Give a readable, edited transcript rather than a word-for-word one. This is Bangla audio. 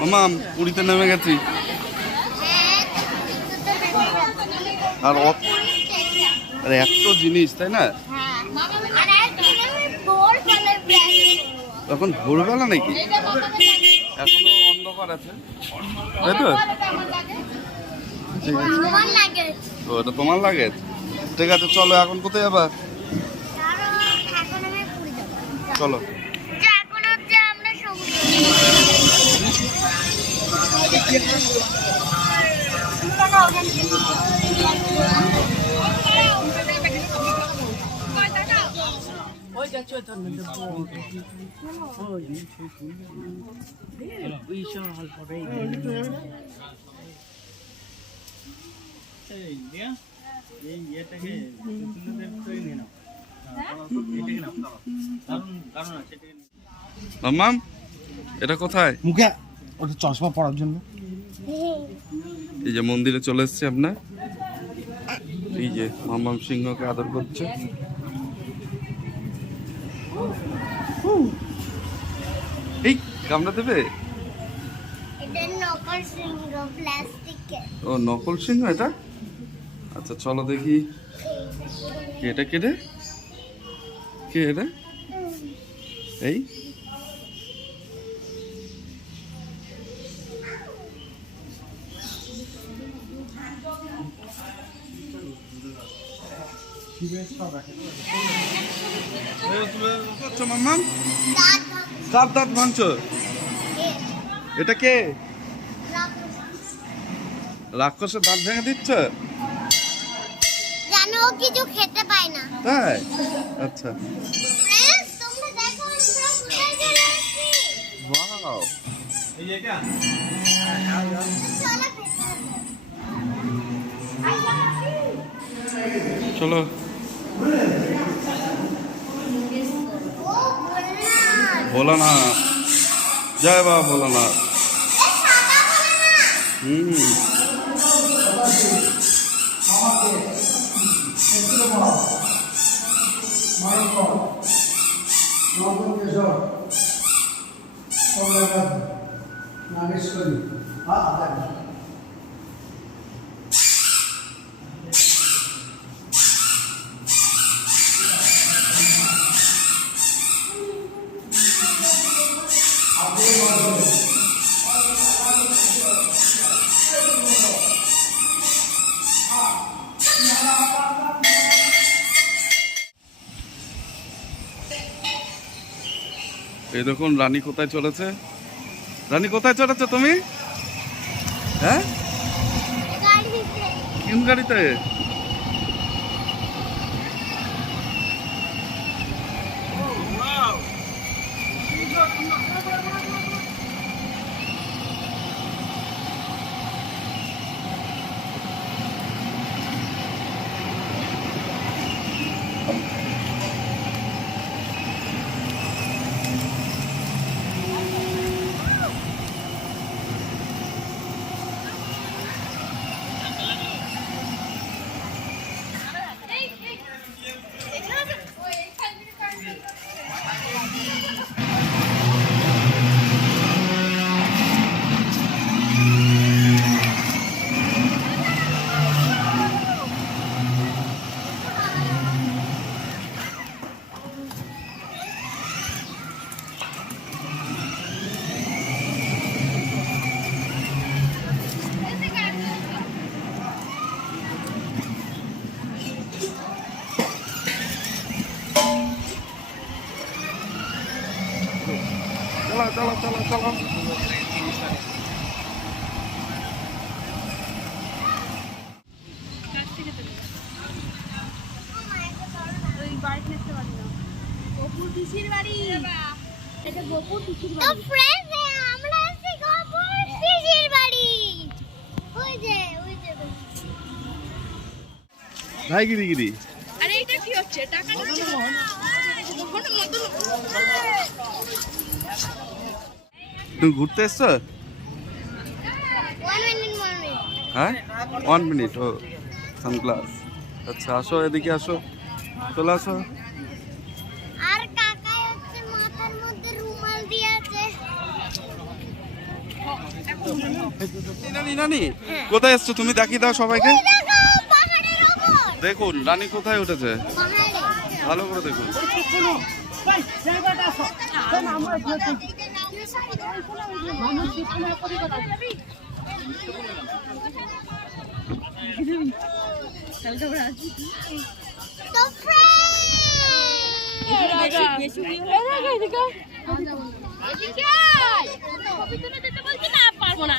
মামা পুরীতে নেমে গেছি। আর এত জিনিস, তাই না? এখন ভোরবেলা নাকি? এখনো অন্ধকার আছে, তাই তো? ঠিক আছে, তো এটা তোমার লাগে। ঠিক আছে, চলো এখন কোথায় যাবা? চলো। মাম্মাম, এটা কোথায়? মুখে ওটা চশমা পরার জন্য। এই যে মন্দিরে চলে এসছে আপনার। এই যে মাম্মাম সিংহকে আদর করছে। এই কামড়া দেবে? ও নকল সিংহ এটা। আচ্ছা চলো দেখি এটা কে রে? কে এটা? এই মাম্মাম কার দাঁত ভাঙছো? এটা কে? রাক্ষসের দাঁত ভেঙে দিচ্ছ? জানো ও কিছু খেতে পায় না। তাই? আচ্ছা। তোমরা দেখো আমরা কোথায় চলে এসেছি। ওয়াও। এই এটা চলো। ভোলানাথ, জয় বাবা ভোলানাথ। এই দেখুন রানী কোথায় চলেছে। রানী কোথায় চলেছে তুমি? হ্যাঁ, কোন গাড়িতে? চলো চলো চলো চলো। ভাই গিরি গিরি। আরে এটা কি হচ্ছে? টাকা নিচ্ছে না। তুমি ঘুরতে এসছো? হ্যাঁ 1 মিনিট। ও সানগ্লাস। আচ্ছা আসো এদিকে আসো, চলে আসো। আর কাকাই হচ্ছে মাথার মধ্যে রুমাল দিয়ে আছে। নানি নানি কোথায় এসছো তুমি? দেখিয়ে দাও সবাইকে। দেখো পাহাড়ের উপর দেখুন রানী কোথায় উঠেছে, পাহাড়ে ভালো করে দেখুন। তো ফ্রেন্ড এদিকে আয়। ছবি তুলে দিতে বলছি না, পারবো না।